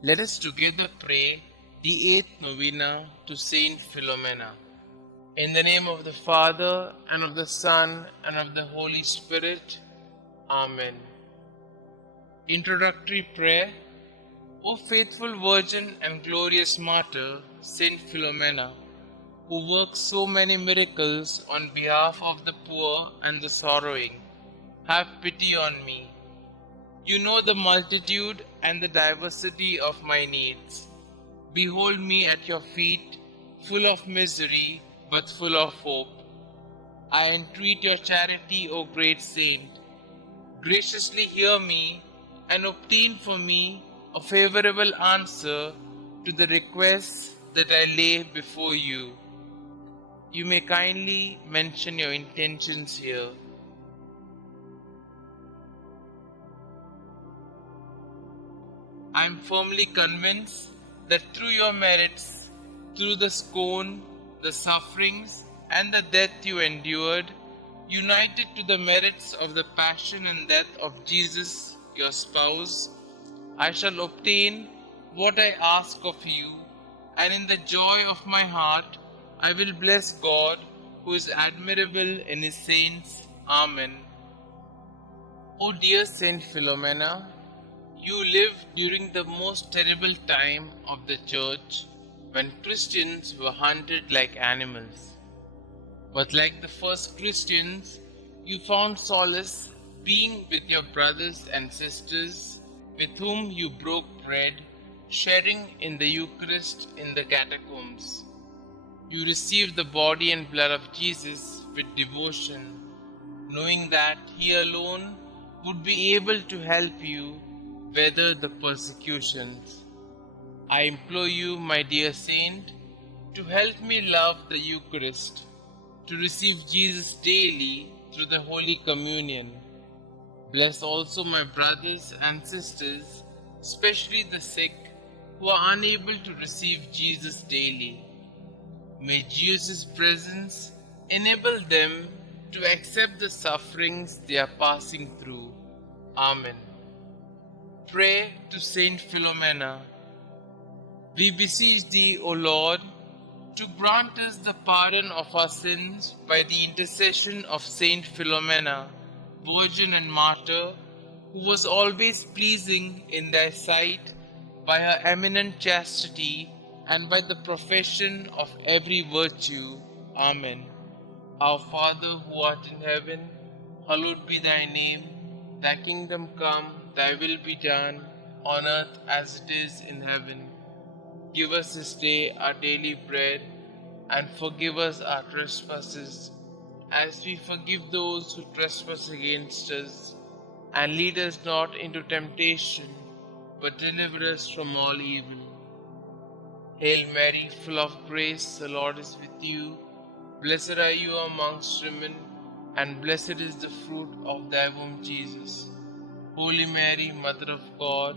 Let us together pray the 8th Novena to St Philomena. In the name of the Father, and of the Son, and of the Holy Spirit. Amen. Introductory Prayer. O faithful Virgin and glorious Martyr, St Philomena, who works so many miracles on behalf of the poor and the sorrowing, have pity on me. You know the multitude and the diversity of my needs. Behold me at your feet, full of misery, but full of hope. I entreat your charity, O great saint. Graciously hear me and obtain for me a favorable answer to the requests that I lay before you. You may kindly mention your intentions here. I am firmly convinced that through your merits, through the scorn, the sufferings, and the death you endured, united to the merits of the passion and death of Jesus, your spouse, I shall obtain what I ask of you, and in the joy of my heart, I will bless God, who is admirable in his saints. Amen. O dear Saint Philomena, you lived during the most terrible time of the Church, when Christians were hunted like animals. But like the first Christians, you found solace being with your brothers and sisters, with whom you broke bread, sharing in the Eucharist in the catacombs. You received the body and blood of Jesus with devotion, knowing that He alone would be able to help you weather the persecutions. I implore you, my dear saint, to help me love the Eucharist, to receive Jesus daily through the Holy Communion. Bless also my brothers and sisters, especially the sick, who are unable to receive Jesus daily. May Jesus' presence enable them to accept the sufferings they are passing through. Amen. Pray to Saint Philomena. We beseech thee, O Lord, to grant us the pardon of our sins by the intercession of Saint Philomena, Virgin and Martyr, who was always pleasing in thy sight by her eminent chastity and by the profession of every virtue. Amen. Our Father who art in heaven, hallowed be thy name. Thy kingdom come, thy will be done, on earth as it is in heaven. Give us this day our daily bread, and forgive us our trespasses, as we forgive those who trespass against us. And lead us not into temptation, but deliver us from all evil. Hail Mary, full of grace, the Lord is with you. Blessed are you amongst women, and blessed is the fruit of thy womb, Jesus. Holy Mary, Mother of God,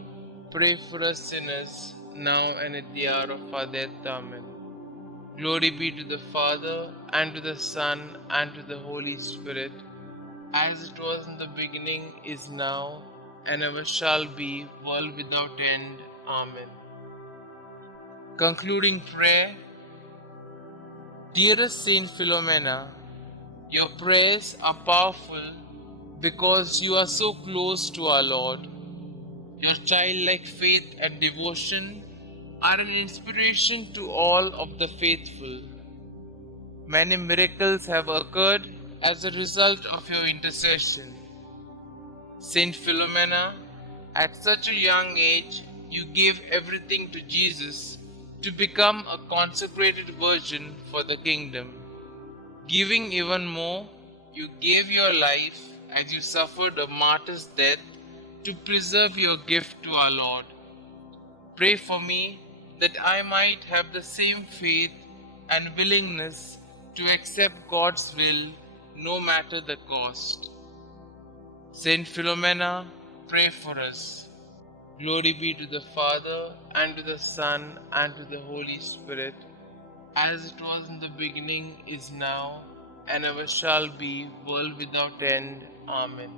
pray for us sinners, now and at the hour of our death. Amen. Glory be to the Father, and to the Son, and to the Holy Spirit, as it was in the beginning, is now, and ever shall be, world without end. Amen. Concluding prayer. Dearest Saint Philomena, your prayers are powerful because you are so close to our Lord. Your childlike faith and devotion are an inspiration to all of the faithful. Many miracles have occurred as a result of your intercession. Saint Philomena, at such a young age, you gave everything to Jesus to become a consecrated virgin for the kingdom. Giving even more, you gave your life as you suffered a martyr's death to preserve your gift to our Lord. Pray for me that I might have the same faith and willingness to accept God's will no matter the cost. Saint Philomena, pray for us. Glory be to the Father, and to the Son, and to the Holy Spirit, as it was in the beginning, is now, and ever shall be, world without end. Amen.